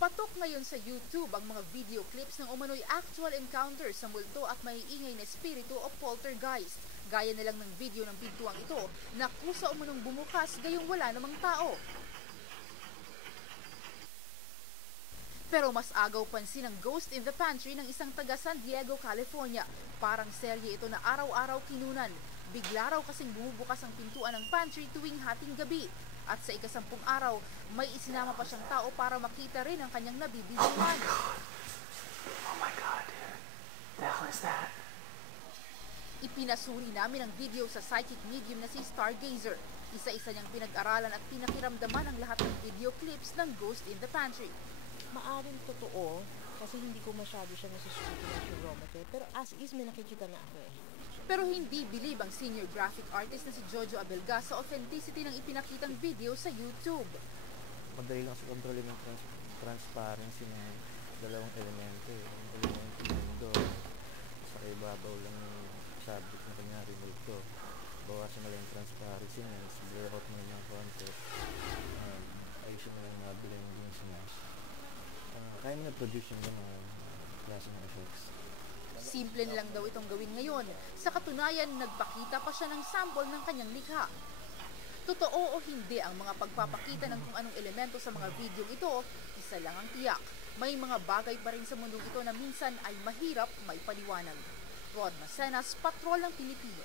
Patok ngayon sa YouTube ang mga video clips ng umano'y actual encounter sa multo at maiingay na espiritu o poltergeist. Gaya na lang ng video ng pintuang ito na kusa umanong bumukas gayong wala namang tao. Pero mas agaw pansin ang Ghost in the Pantry ng isang taga San Diego, California. Parang serye ito na araw-araw kinunan. Bigla raw kasing bumubukas ang pintuan ng pantry tuwing hating gabi. At sa ika-10 araw, may isinama pa siyang tao para makita rin ang kanyang nabibidyuhan. Oh my God! Oh my God, dude. The hell is that? Ipinasuri namin ang video sa psychic medium na si Stargazer. Isa-isa niyang pinag-aralan at pinakiramdaman ang lahat ng video clips ng Ghost in the Pantry. Maaring totoo kasi hindi ko masyado siya nasusuki ng chirometer, pero as is may nakikita na ako eh. Pero hindi bilib ang senior graphic artist na si Jojo Abelga sa authenticity ng ipinakitang video sa YouTube. Madali lang sa kontrolin ng transparency ng dalawang elemento. Yung elemento mundo, sa ibabaw lang yung subject na kanyari multo. Bawasan na lang yung transparency na yun, blur out mo yung konti. Ayusin mo lang mga blending niya. Kaya mo na-produce yung gano'n klase ng effects. Simple lang daw itong gawin ngayon. Sa katunayan, nagpakita pa siya ng sample ng kanyang likha. Totoo o hindi ang mga pagpapakita ng kung anong elemento sa mga video ito, isa lang ang tiyak. May mga bagay pa rin sa mundo ito na minsan ay mahirap may paliwanag. Rod Macenas, Patrol ng Pilipino.